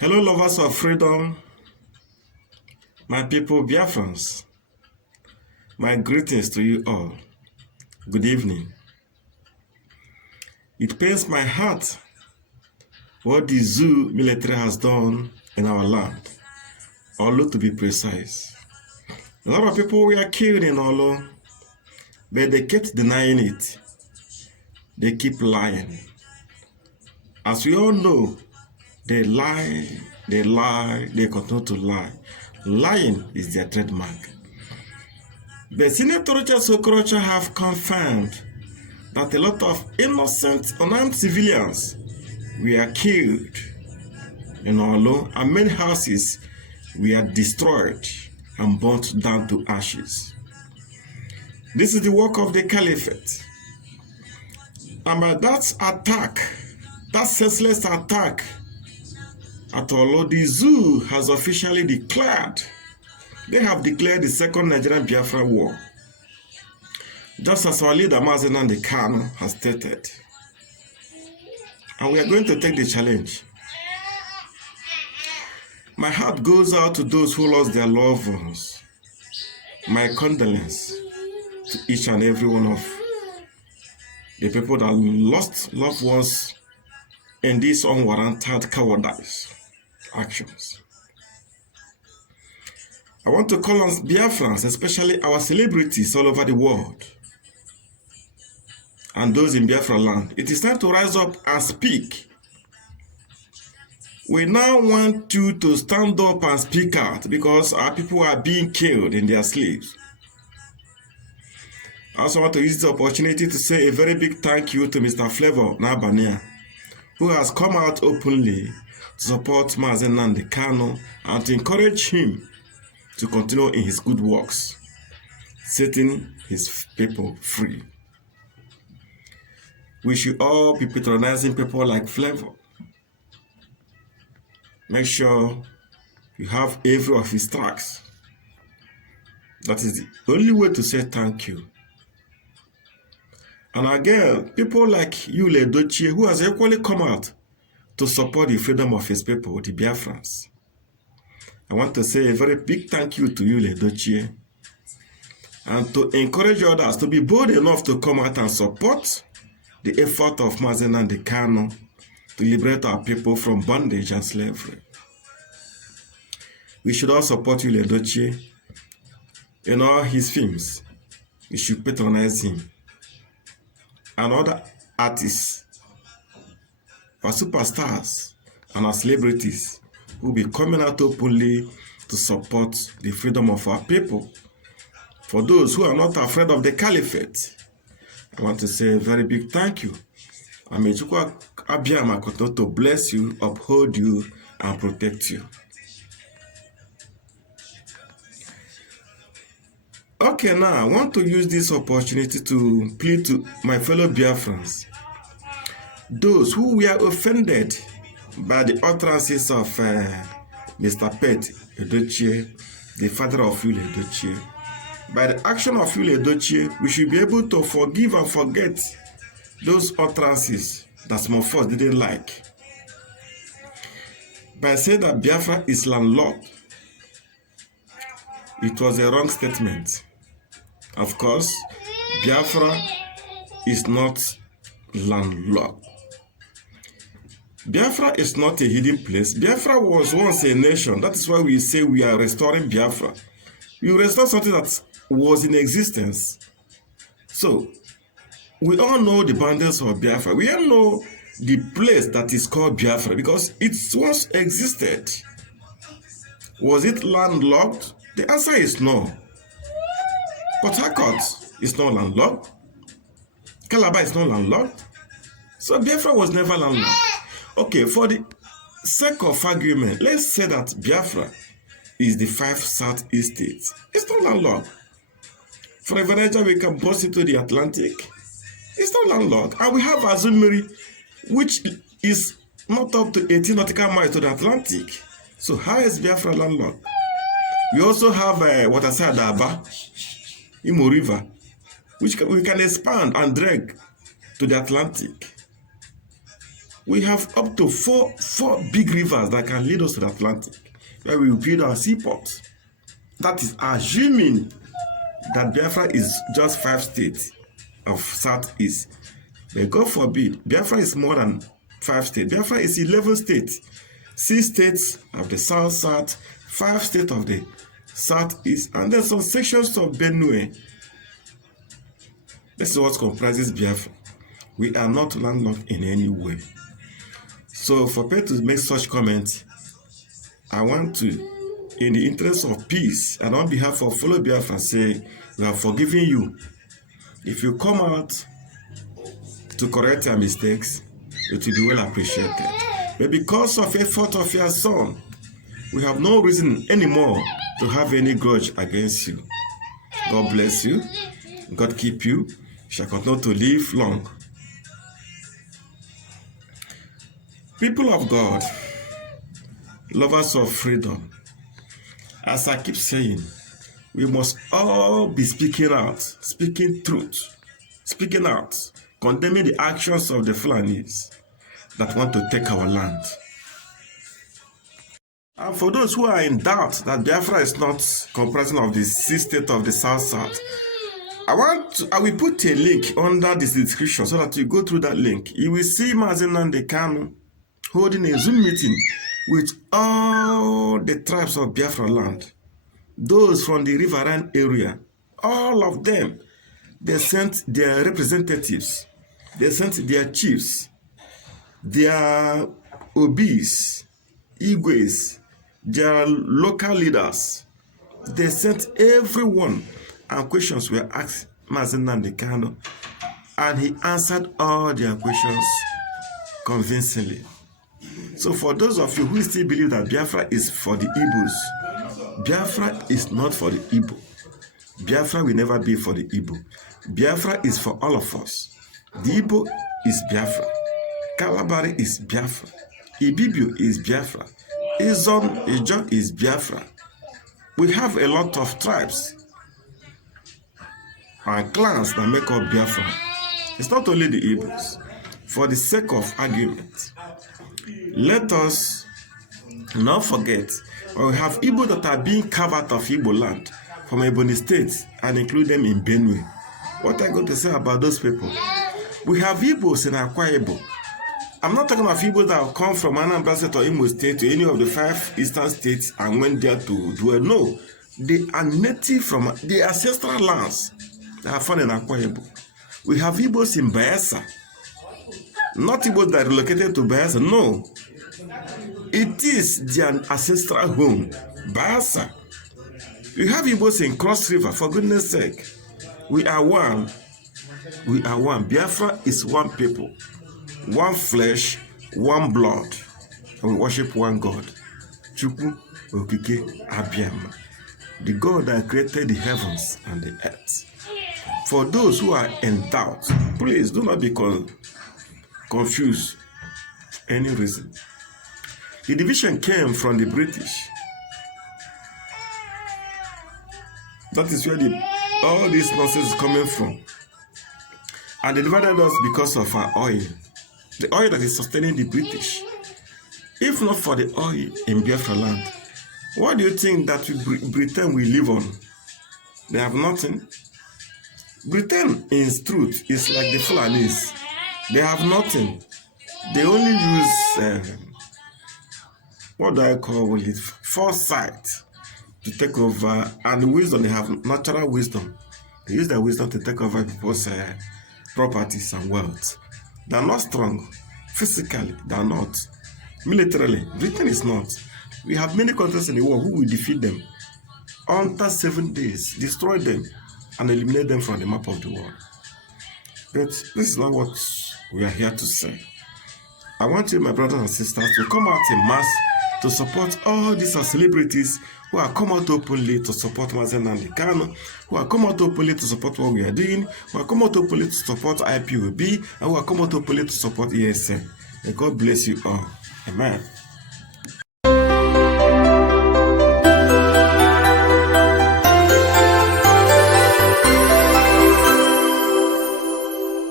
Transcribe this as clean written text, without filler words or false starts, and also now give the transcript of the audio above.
Hello, lovers of freedom, my people, Biafrans. My greetings to you all. Good evening. It pains my heart what the zoo military has done in our land, Olu to be precise. A lot of people were killed in Olu, but they kept denying it. They keep lying. As we all know, they lie, they continue to lie. Lying is their trademark. But Senator Rochas Okorocha have confirmed that a lot of innocent, unarmed civilians were killed in Olu, and many houses were destroyed and burnt down to ashes. This is the work of the caliphate. And by that attack, that senseless attack at Olu, the zoo has officially declared, they have declared the Second Nigerian Biafra War. Just as our leader Mazi Nnamdi Kanu has stated. And we are going to take the challenge. My heart goes out to those who lost their loved ones. My condolence to each and every one of the people that lost loved ones in these unwarranted cowardice actions. I want to call on Biafrans, especially our celebrities all over the world, and those in Biafra land. It is time to rise up and speak. We now want you to stand up and speak out because our people are being killed in their sleeps. I also want to use this opportunity to say a very big thank you to Mr. Flavor Nabania, who has come out openly to support Mazi Nnamdi Kanu and to encourage him to continue in his good works, setting his people free. We should all be patronizing people like Flavor. Make sure you have every of his tracks. That is the only way to say thank you. And again, people like Yul Edochie, who has equally come out to support the freedom of his people, the Biafrans. I want to say a very big thank you to Yul Edochie and to encourage others to be bold enough to come out and support the effort of Mazi Nnamdi Kanu to liberate our people from bondage and slavery. We should all support Yul Edochie in all his films. We should patronize him. And other artists, our superstars, and our celebrities will be coming out openly to support the freedom of our people. For those who are not afraid of the caliphate, I want to say a very big thank you. And may Chukwu Abiyama continue to bless you, uphold you, and protect you. Okay, now I want to use this opportunity to plead to my fellow Biafrans, those who were offended by the utterances of Mr. Pete Edochie, the father of Yul Edochie. By the action of Yul Edochie, we should be able to forgive and forget those utterances that some of us didn't like. By saying that Biafra is landlocked, it was a wrong statement. Of course, Biafra is not landlocked. Biafra is not a hidden place. Biafra was once a nation. That is why we say we are restoring Biafra. We restore something that was in existence. So, we all know the boundaries of Biafra. We all know the place that is called Biafra because it once existed. Was it landlocked? The answer is no. Port Harcourt is not landlocked. Calabar is not landlocked. So Biafra was never landlocked. Okay, for the sake of argument, let's say that Biafra is the 5 southeast states. It's not landlocked. For a Niger, we can bust into the Atlantic. It's not landlocked. And we have Azumiri, which is not up to 18 nautical miles to the Atlantic. So how is Biafra landlocked? We also have Waterside Aba, Imo River, which we can expand and drag to the Atlantic. We have up to four big rivers that can lead us to the Atlantic, where we will build our seaport. That is assuming that Biafra is just 5 states of Southeast. But God forbid, Biafra is more than 5 states. Biafra is 11 states. 6 states of the South, 5 states of the Southeast, and then some sections of Benue. This is what comprises Biafra. We are not landlocked in any way. So for people to make such comments, I want to, in the interest of peace and on behalf of fellow Biafra, say we are forgiving you. If you come out to correct your mistakes, it will be well appreciated. But because of effort of your son, we have no reason anymore to have any grudge against you. God bless you. God keep you. You shall continue to live long. People of God, lovers of freedom, as I keep saying, we must all be speaking out, speaking truth, speaking out, condemning the actions of the Fulanis that want to take our land. And for those who are in doubt that Biafra is not comprising of the 6 states of the South, I will put a link under this description so that you go through that link. You will see Mazi Nnamdi Kanu holding a Zoom meeting with all the tribes of Biafra land. Those from the riverine area, all of them, they sent their representatives, they sent their chiefs, their obis, igwes, their local leaders. They sent everyone, and questions were asked Mazi Nnamdi Kanu, and he answered all their questions convincingly. So for those of you who still believe that Biafra is for the Igbos, Biafra is not for the Igbo. Biafra will never be for the Igbo. Biafra is for all of us. The Igbo is Biafra. Kalabari is Biafra. Ibibio is Biafra. Ijon is Biafra. We have a lot of tribes and clans that make up Biafra. It's not only the Igbos. For the sake of argument, let us not forget, we have Igbo that are being carved out of Igbo land from Ebonyi State and include them in Benue. What are you going to say about those people? We have Igbos in Akwa Ibom. I'm not talking about Igbos that have come from Anambra State or Imo State to any of the 5 eastern states and went there to dwell. No, they are native from the ancestral lands that are found in Akwa Ibom. We have Igbos in Bayelsa. Not Igbos that are relocated to Bayelsa, no. It is their ancestral home, Bayelsa. We have Igbos in Cross River, for goodness sake. We are one. We are one. Biafra is one people, one flesh, one blood. And we worship one God. Chukwu Okike Abiyama, the God that created the heavens and the earth. For those who are in doubt, please do not be confused for any reason. The division came from the British. That is where all this nonsense is coming from. And they divided us because of our oil. The oil that is sustaining the British. If not for the oil in Biafra land, what do you think that Britain will live on? They have nothing. Britain, in truth, is like the Fulanis. They have nothing. They only use, what do I call it? Foresight to take over, and wisdom. They have natural wisdom. They use their wisdom to take over people's properties and wealth. They are not strong. Physically, they are not. Militarily, Britain is not. We have many countries in the world who will defeat them. Under 7 days, destroy them and eliminate them from the map of the world. But this is not what we are here to say. I want you, my brothers and sisters, to come out in mass to support all these celebrities who are come out openly to support Mazi Nnamdi Kanu, who are come out openly to support what we are doing, who are come out openly to support IPOB, and who are come out openly to support ESN. May God bless you all. Amen.